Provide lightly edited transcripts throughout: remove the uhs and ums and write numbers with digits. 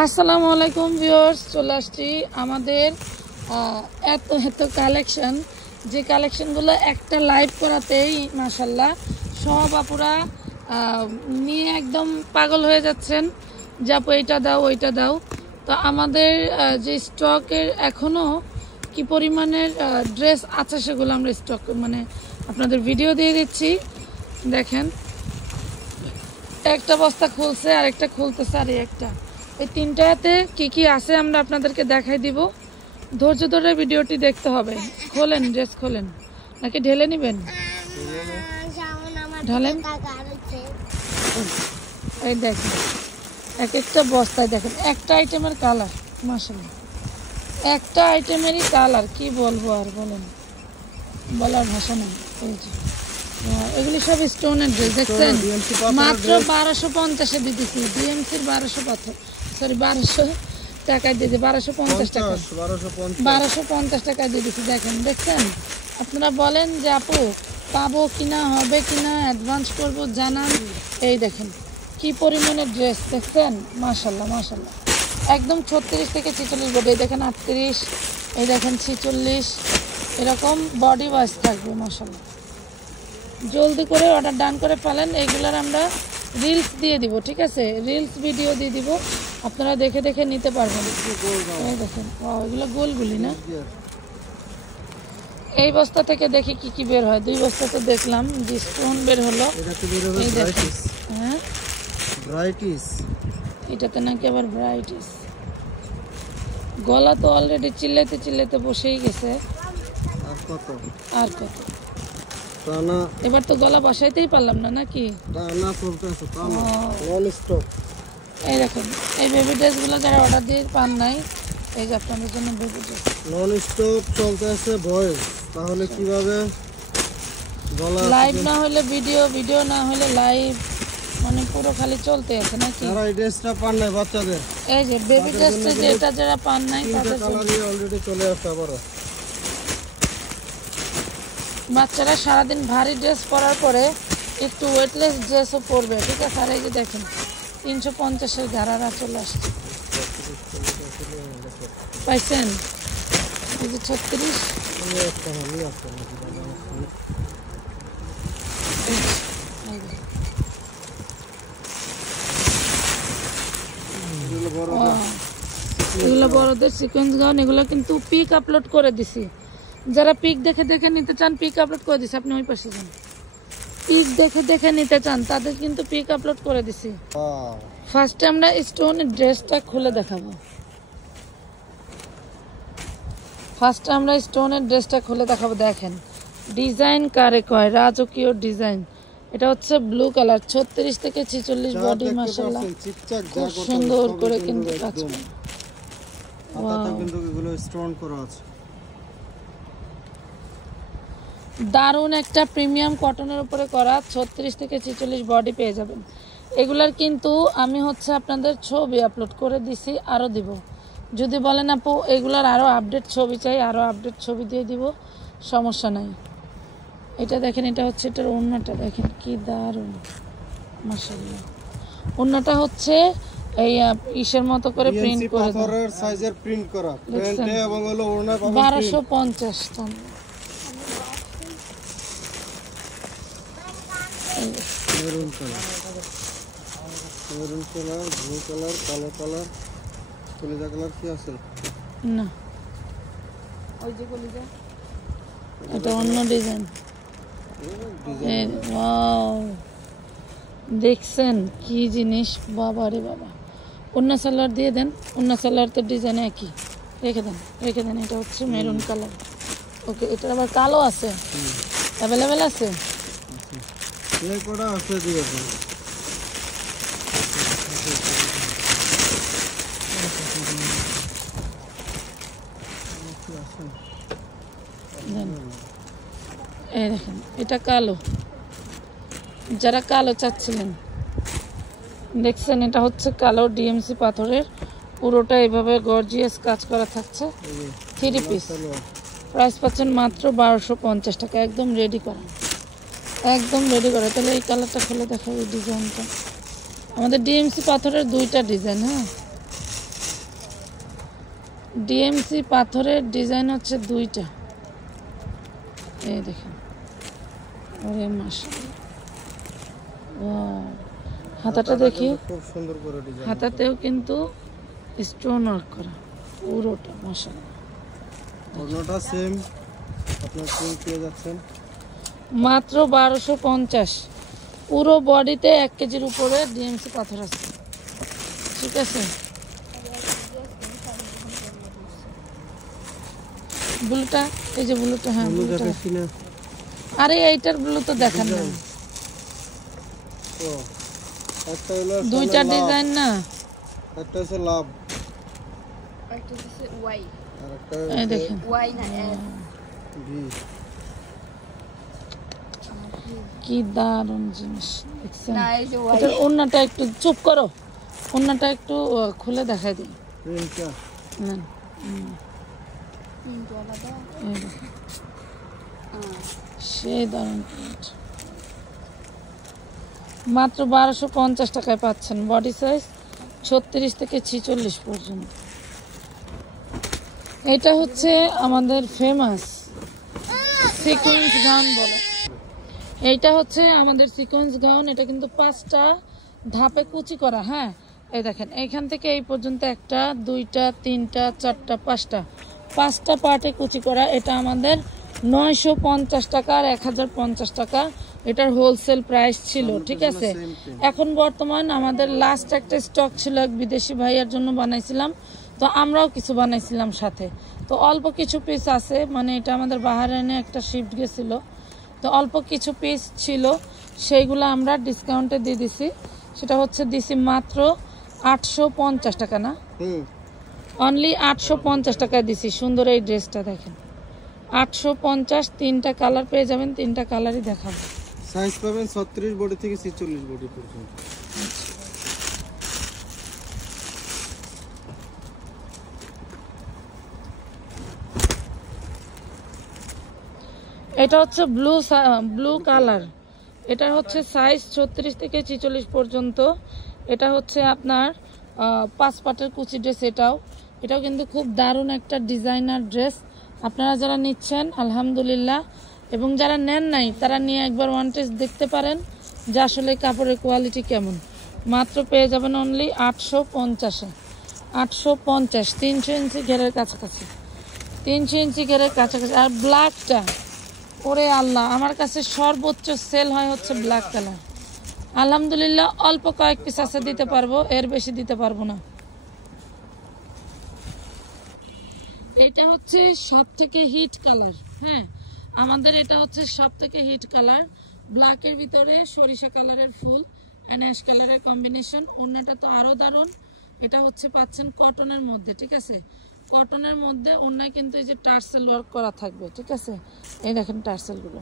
আসসালামু আলাইকুম ভিউয়ার্স, চলে আসছি আমাদের এত এত কালেকশন, যে কালেকশনগুলো একটা লাইভ করাতেই মাশাল্লাহ সব আপুরা নিয়ে একদম পাগল হয়ে যাচ্ছেন যে আপু এইটা দাও ওইটা দাও। তো আমাদের যে স্টকের এখনও কি পরিমাণের ড্রেস আছে সেগুলো আমরা স্টক আপনাদের ভিডিও দিয়ে দিচ্ছি। দেখেন, একটা বস্তা খুলছে আর একটা খুলতেছে আর একটা, এই তিনটাতে কি কি আছে আমরা আপনাদেরকে দেখাই দিব। ধৈর্য ধরে ভিডিওটি দেখতে হবে। খোলেন, ড্রেস খোলেন নাকি ঢেলে নিবেন? ঢালেন। এই দেখেন এক একটা বস্তায় দেখেন একটা আইটেমের কালার, মাশাআল্লাহ একটা আইটেমেরই কালার, কি বলবো আর বলেন, বলার ভাষা নেই। এই যে এগুলি সব স্টোনের ড্রেস দেখছেন, মাত্র 1250-এ দিতেছি। ডিএমসির 1200 পাথর, সরি 1200 টাকায় দিয়ে 1250 টাকা, 1250 টাকায় দিয়ে দিচ্ছি। দেখেন, দেখছেন? আপনারা বলেন যে আপু পাবো কিনা, হবে কিনা, অ্যাডভান্স করবো জানান। এই দেখেন কি পরিমাণের ড্রেস দেখছেন, মাশাল্লাহ মাশাল্লাহ একদম 36 থেকে 46 বডি। এই দেখেন 38, এই দেখেন 46, এরকম বডি ওয়াইজ থাকবে। মাশাল্লাহ জলদি করে অর্ডার ডান করে ফেলেন। এইগুলার আমরা রিলস দিয়ে দিব, ঠিক আছে? রিলস ভিডিও দিয়ে দিব, আপনারা দেখে দেখে নিতে পারবেন। এই দেখেন এগুলো গোলগুলি না? এই বস্তা থেকে দেখি কি কি বের হয়। 2 বস্তা তো দেখলাম যে স্টোন বের হলো। এই দেখেন, হ্যাঁ ব্রাইটিস, এটাতে নাকি আবার ব্রাইটিস। গলা তো অলরেডি চিল্লাতে চিল্লাতে বসেই গেছে। আর কত আর কত, এবার তো গলা বসাইতেই পারলাম না নাকি? এই দেখুন এই বেবি ড্রেসগুলো যারা অর্ডার দিয়ে পান নাই, এই যে আপনাদের জন্য বেবি ড্রেস নন স্টপ চলতে আছে ভয়েস। তাহলে কিভাবে লাইভ না হলে ভিডিও, ভিডিও না হলে লাইভ, মানে পুরো খালি চলতে আছে নাকি? যারা এই ড্রেসটা পান নাই বাচ্চাদের, এই যে বেবি ড্রেসটা যেটা যারা পান নাই তাদের অলরেডি চলে আসছে। আবার বাচ্চারা সারাদিন ভারী ড্রেস পরার পরে একটু ওয়েটলেস ড্রেসও পরবে, ঠিক আছে? আর এই যে দেখেন 350-এর গারারা চলে আসছে, পাইছেন? এই যে 36, এগুলো বড়দের সিকোয়েন্স গাউন। এগুলো কিন্তু পিক আপলোড করে দিছি, যারা পিক দেখে দেখে নিতে চান পিক আপলোড করে দিছি। আপনি ওই পাশে যান, পিক দেখে দেখে নিতে চান তাদের কিন্তু পিক আপলোড করে দিছি। ফার্স্টে আমরা স্টোনের ড্রেসটা খুলে দেখাবো। ফার্স্টে আমরা স্টোনের ড্রেসটা খুলে দেখাবো। দেখেন ডিজাইন কারে কয়, রাজকীয় ডিজাইন। এটা হচ্ছে ব্লু কালার, 36 থেকে 46 বডি। মাশাআল্লাহ খুব সুন্দর করে কিন্তু কাজ করা, দারুণ একটা প্রিমিয়াম কটনের উপরে করা 36 থেকে 46 বডি পেয়ে যাবেন। এগুলার কিন্তু আমি আপনাদের ছবি আপলোড করে দিছি, আরও দিব। যদি বলেন আপু এগুলার আরও আপডেট ছবি চাই, আরও আপডেট ছবি দিয়ে দিব, সমস্যা নাই। এটা দেখেন, এটা হচ্ছে এটার ওড়নাটা দেখেন কি দারুণ, মাশাআল্লাহ। ওড়নাটা হচ্ছে এই ইসের মতো করে প্রিন্ট করে পাথরের সাইজের প্রিন্ট করা, প্যান্টে এবং হলো ওড়না 1250 টাকা। Maroon colour, maroon colour, blue colour, কালো কালার, কলিজা কালার কি আছে না? ওই যে কলিজা, এটা অন্য ডিজাইন। ওয়াও, দেখছেন কি জিনিস, বাবা রে বাবা। ওন্না সালোয়ার দিয়ে দেন, ওন্না সালোয়ার তো ডিজাইন একই, রেখে দেন রেখে দেন। এটা হচ্ছে মেরুন কালার। ওকে, এটা আবার কালো আছে, অ্যাভেলেবেল আছে। এই দেখেন এটা কালো, যারা কালো চাচ্ছিলেন দেখছেন, এটা হচ্ছে কালো ডিএমসি পাথরের, পুরোটা এভাবে গর্জিয়াস কাজ করা থাকছে। 3 পিস, প্রাইস পাচ্ছেন মাত্র 1250 টাকা, একদম রেডি করা, একদম রেডি করা। তাহলে এই কালারটা খুলে দেখাবো, ডিজাইনটা আমাদের ডিএমসি পাথরের 2টা ডিজাইন। হ্যাঁ, ডিএমসি পাথরের ডিজাইন হচ্ছে দুইটা, এই দেখেন। ওরে মাশাআল্লাহ, ওয়াও। হাতাটা দেখি, খুব সুন্দর করে ডিজাইন, হাতাতেও কিন্তু স্টোন ওয়ার্ক করা পুরোটা মাশাআল্লাহ। ওড়নাটা সেম, আপনার প্রিন্ট পেয়ে যাচ্ছেন মাত্র 1250। পুরো বডিতে 1 কেজির উপরে ডিএমসি পাথর আছে, ঠিক আছে। ব্লুটা, এই যে ব্লুটা, হ্যাঁ ব্লুটা। আরে এইটার ব্লু তো দেখেন না, একটা হলো দুইটা ডিজাইন না, একটা হচ্ছে লাভ, একটা হচ্ছে ওয়াই, আর একটা এই দেখেন ওয়াই না এস। ভি। কি দারুণ জিনিস দেখছেন। না এই যে ওয়াই। এটা ওন্নাটা একটু চুপ করো, ওন্নাটা একটু খুলে দেখাই দিই। প্রিন্টটা না, কিন্তু আলাদা। এই দেখেন, সেই দারুণ প্রিন্ট। মাত্র 1250 টাকায় পাচ্ছেন। বডি সাইজ 36 থেকে 46 পর্যন্ত। এটা হচ্ছে আমাদের ফেমাস সিকোয়েন্স গাউন বলে। এইটা হচ্ছে আমাদের সিকোয়েন্স গাউন। এটা কিন্তু 5টা ধাপে কুচি করা। হ্যাঁ, এই দেখেন, এইখান থেকে এই পর্যন্ত 1টা 2টা 3টা 4টা 5টা পার্টে কুচি করা। এটা আমাদের 950 টাকা আর 1050 টাকা এটার হোলসেল প্রাইস ছিল, ঠিক আছে। এখন বর্তমান আমাদের লাস্ট একটা স্টক ছিল, এক বিদেশি ভাইয়ার জন্য বানাইছিলাম, তো আমরাও কিছু বানাইছিলাম সাথে। তো অল্প কিছু পিস আছে, মানে এটা আমাদের বাহারাইনে একটা শিফট গেছিল, তো অল্প কিছু পিস ছিল, সেইগুলো আমরা ডিসকাউন্টে দিয়ে দিছি। সেটা হচ্ছে দিছি মাত্র 850 টাকা, না অনলি 850 টাকায় দিছি। সুন্দর এই ড্রেসটা দেখেন, 850। 3টা কালার পেয়ে যাবেন, 3টা কালারই দেখাবো। সাইজ পাবেন 36 বডি থেকে 46 বডি পর্যন্ত। এটা হচ্ছে ব্লু কালার। এটা হচ্ছে সাইজ 36 থেকে 46 পর্যন্ত। এটা হচ্ছে আপনার 5 পাটের কুচি ড্রেস। এটাও কিন্তু খুব দারুণ একটা ডিজাইনার ড্রেস। আপনারা যারা নিচ্ছেন আলহামদুলিল্লাহ, এবং যারা নেন নাই তারা নিয়ে একবার ওয়ান টেস্ট দেখতে পারেন যে আসলে কাপড়ের কোয়ালিটি কেমন। মাত্র পেয়ে যাবেন অনলি 850-এ। 850, 300 ইঞ্চি ঘেরের কাছাকাছি, 300 ইঞ্চি ঘেরের কাছাকাছি। আর ব্ল্যাকটা, ওরে আল্লাহ, আমার কাছে সর্বোচ্চ সেল হয় হচ্ছে ব্ল্যাক কালার। আলহামদুলিল্লাহ অল্প কয়েক পিস আছে, দিতে পারবো, এর বেশি দিতে পারবো না। এটা হচ্ছে সব থেকে হিট কালার। হ্যাঁ, আমাদের এটা হচ্ছে সব থেকে হিট কালার। ব্ল্যাকের ভিতরে সরিষা কালারের ফুল অ্যান্ড অ্যাশ কালারের কম্বিনেশন। ওড়নাটা তো আরো দারুণ। এটা হচ্ছে পাচ্ছেন কটনের মধ্যে, ঠিক আছে। কটনের মধ্যে ওড়নায় কিন্তু এই যে টার্সেল ওয়ার্ক করা থাকবে, ঠিক আছে। এই দেখেন টার্সেলগুলো।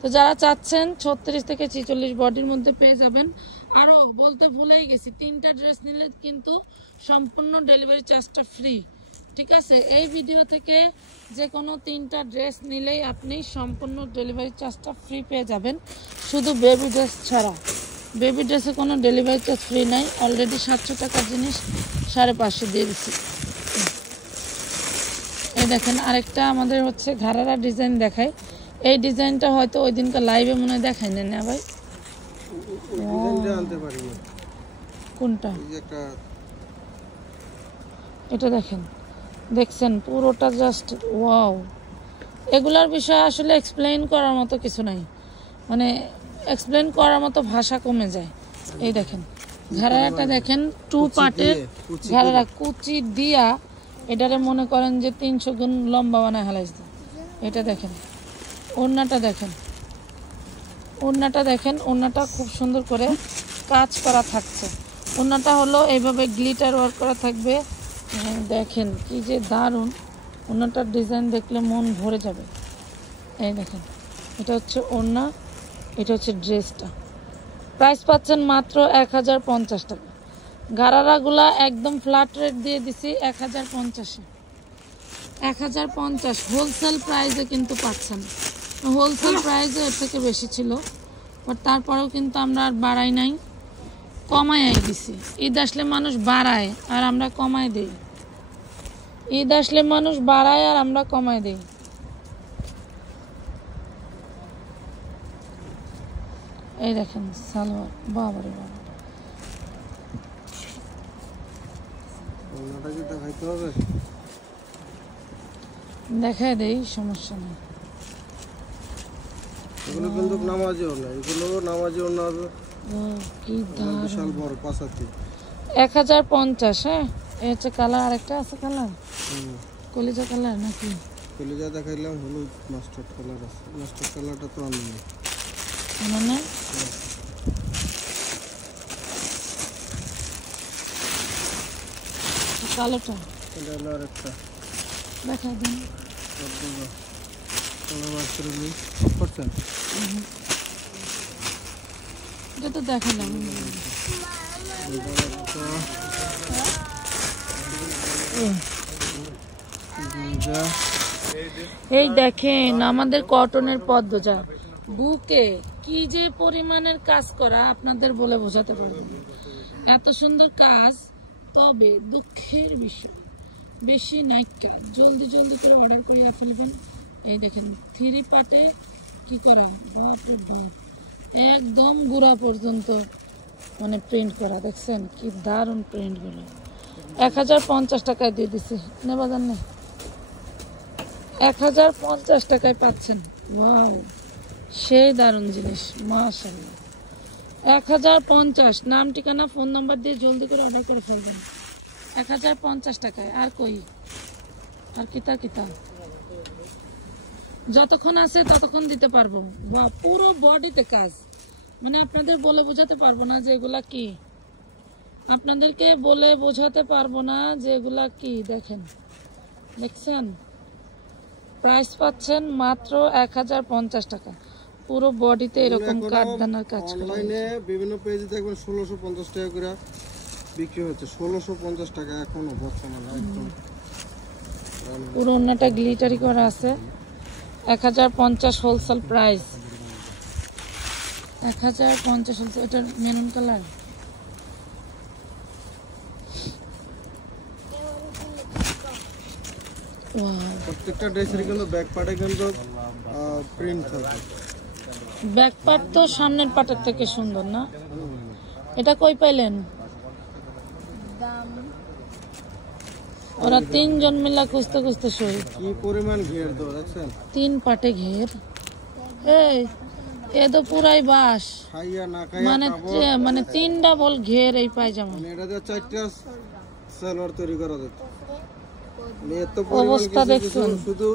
তো যারা চাচ্ছেন 36 থেকে 46 বডির মধ্যে পেয়ে যাবেন। আরও বলতে ভুলেই গেছি, 3টা ড্রেস নিলে কিন্তু সম্পূর্ণ ডেলিভারি চার্জটা ফ্রি, ঠিক আছে। এই ভিডিও থেকে যে কোনো 3টা ড্রেস নিলেই আপনি সম্পূর্ণ ডেলিভারি চার্জটা ফ্রি পেয়ে যাবেন, শুধু বেবি ড্রেস ছাড়া। বেবি ড্রেসে কোনো ডেলিভারি চার্জ ফ্রি নাই। অলরেডি 700 টাকার জিনিস 550 দিয়ে দিচ্ছি। এই দেখেন আরেকটা আমাদের হচ্ছে ঘাড়ারা ডিজাইন দেখায়। এই ডিজাইনটা হয়তো ওই দিনকার লাইভে মনে হয় দেখাই না ভাই। কোনটা? এটা দেখেন, দেখছেন পুরোটা জাস্ট ওয়াও। এগুলার বিষয়ে আসলে এক্সপ্লেইন করার মতো কিছু নাই, মানে এক্সপ্লেইন করার মতো ভাষা কমে যায়। এই দেখেন ঘাড়ারাটা দেখেন, 2 পার্টের ঘাড়ারা কুচি দিয়া এটারে মনে করেন যে 300 গুণ লম্বা বানায় হালাইছে। এটা দেখেন ওড়নাটা, দেখেন ওড়নাটা, দেখেন ওড়নাটা খুব সুন্দর করে কাজ করা থাকছে। ওড়নাটা হলো এইভাবে গ্লিটার ওয়ার্ক করা থাকবে। দেখেন কি যে দারুণ ওড়নাটার ডিজাইন, দেখলে মন ভরে যাবে। এই দেখেন, এটা হচ্ছে ওড়না, এটা হচ্ছে ড্রেসটা। প্রাইস পাচ্ছেন মাত্র 1050 টাকা। গারারাগুলা একদম ফ্ল্যাট রেট দিয়ে দিছি 1050-এ। 1050 হোলসেল প্রাইসে কিন্তু পাচ্ছেন। হোলসেল প্রাইসে এর থেকে বেশি ছিল, বাট তারপরেও কিন্তু আমরা আর বাড়াই নাই, কমাই দিছি। ঈদ আসলে মানুষ বাড়ায় আর আমরা কমাই দিই। ঈদ আসলে মানুষ বাড়ায় আর আমরা কমাই দিই। এই দেখেন সালোয়ার, বাবারে বাবা। ওনাটা কি দেখাইতে হবে? দেখাই দেই, সমস্যা নেই। এগুলো কিন্তু নামাজি ওনা, এগুলো নামাজি ওনা ও কি দাম! বিশাল বড় পাঁচাতি। 1050। হ্যাঁ, এই হচ্ছে কালার। আরেকটা আছে কালার, কলিজা কালার নাকি? কলিজা দেখাইলাম, হলুদ মাস্টার্ড কালার আছে। মাস্টার্ড কালারটা তো আনি না। মানে কালোটা এটা হলো আরেকটা। দেখা দিন। করছেন এটা তো দেখালাম। এই দেখেন আমাদের কটনের পদ্মজা, বুকে কি যে পরিমাণের কাজ করা আপনাদের বলে বোঝাতে পারবো না। এত সুন্দর কাজ, তবে দুঃখের বিষয় বেশি নাইকা। জলদি জলদি করে অর্ডার করিয়া ফেলবেন। এই দেখেন 3 পার্টে কি করা, বাপরে বাপ, একদম গোড়া পর্যন্ত মানে প্রিন্ট করা। দেখছেন কি দারুণ প্রিন্ট গুলো। 1050 টাকায় দিয়ে দিছে, নেবা জান না? 1050 টাকায় পাচ্ছেন। ওয়াও, সেই দারুণ জিনিস, মাশাআল্লাহ। 1050। নাম, ঠিকানা, ফোন নাম্বার দিয়ে জলদি করে অর্ডার করে ফেলবেন। 1050 টাকায়। আর কই, আর কিতা কিতা যতক্ষণ আছে ততক্ষণ দিতে পারবো। বা পুরো বডিতে কাজ, মানে আপনাদের বলে বোঝাতে পারবো না যে এগুলা কি। আপনাদেরকে বলে বোঝাতে পারবো না যে এগুলা কি। দেখেন, দেখছেন? প্রাইস পাচ্ছেন মাত্র 1050 টাকা। পুরো বডিতে এরকম কাঠদানার কাজ করা। অনলাইনে বিভিন্ন পেজে দেখবেন 1650 টাকা করে বিক্রি হচ্ছে। 1650 টাকা এখনো বর্তমানে একদম। পুরো ওন্নাটা গ্লিটারি করা আছে। 1050 হোলসেল প্রাইস। 1050 হোলসেল। এটা মেরুন কালার। ওয়াও, প্রত্যেকটা ড্রেসের কিন্তু ব্যাক পার্টে কিন্তু প্রিন্ট থাকে। ব্যাক পার্ট তো সামনের পার্টের থেকে সুন্দর না? এটা কই পাইলেন? দাম ওরা 3 জন মিলা খুঁজতে খুঁজতে শহীদ। কি পরিমাণ ঘের দাও দেখছেন? 3 পাটে ঘের। এই এ তো পুরাই বাস, খাইয়া না খাইয়া মানে কাপড়, মানে 3 ডাবল ঘের এই পায়জামা। মানে এটা দিয়ে 4টা সালোয়ার তৈরি করা যেত। মানে এত অবস্থা পরিমাণ দেখছেন? শুধু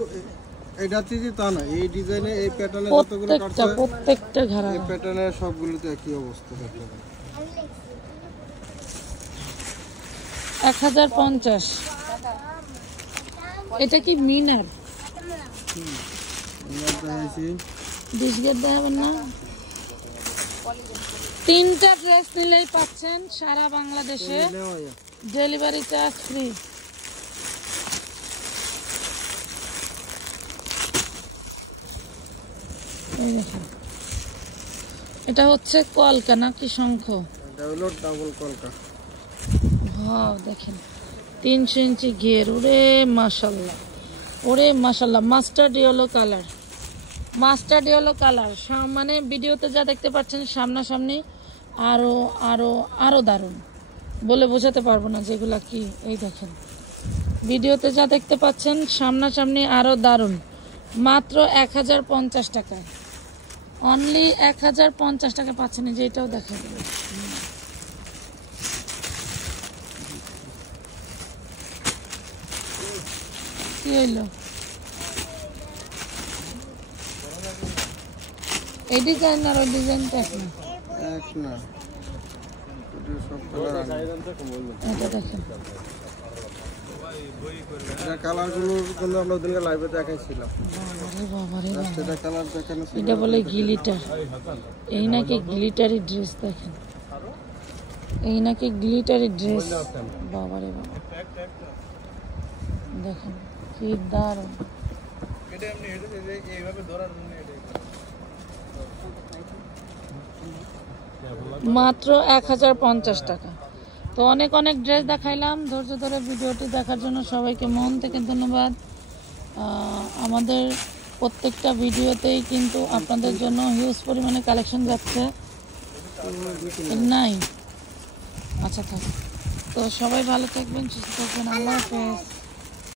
এটাতে যে তা না, এই ডিজাইনে এই প্যাটার্নে যতগুলো কাটছে প্রত্যেকটা ঘেরা। এই প্যাটার্নের সবগুলোতে একই অবস্থা দেখতে 1050। এটা কি মিনার? আমরা দেখাইছি। ডিসগেট দেখাবেন না? 3টা ড্রেস নিলেই পাচ্ছেন সারা বাংলাদেশে ডেলিভারি চার্জ ফ্রি। এই দেখেন, এটা হচ্ছে কলকা নাকি শঙ্খ? এটা হলো ডাবল কলকা। ওয়াও, দেখেন 300 ইঞ্চি ঘের। ওরে মাশাল্লাহ, ওরে মাশাল্লাহ। Mustard yellow colour, mustard yellow colour. মানে ভিডিওতে যা দেখতে পাচ্ছেন সামনাসামনি আরো আরো আরো দারুণ, বলে বোঝাতে পারবো না যেগুলা কি। এই দেখেন, ভিডিওতে যা দেখতে পাচ্ছেন সামনাসামনি আরো দারুণ। মাত্র 1050 টাকায়, অনলি 1050 টাকা পাচ্ছেন। এই যে এটাও দেখা যাবে। কি হইলো? এই ডিজাইন আর ওই ডিজাইনটা এক না? এক না, এটা সব কালার আছে। এটা দেখেন, এটা কালারগুলো কিন্তু আমরা ওদিনকে লাইভে দেখাইছিলাম। বাবারে বাবারে বাবা। এটা কালার দেখানো ছিল। এটা বলে গ্লিটার। এই নাকি গ্লিটারি ড্রেস। দেখেন, এই নাকি গ্লিটারি ড্রেস। বাবারে বাবা, দেখেন কি দারুণ। মাত্র 1050 টাকা। তো অনেক অনেক ড্রেস দেখাইলাম। ধৈর্য ধরে ভিডিওটি দেখার জন্য সবাইকে মন থেকে ধন্যবাদ। আমাদের প্রত্যেকটা ভিডিওতেই কিন্তু আপনাদের জন্য হিউজ পরিমাণে কালেকশন যাচ্ছে। নাই আচ্ছা থাক। তো সবাই ভালো থাকবেন, সুস্থ থাকবেন। আল্লাহ হাফেজ।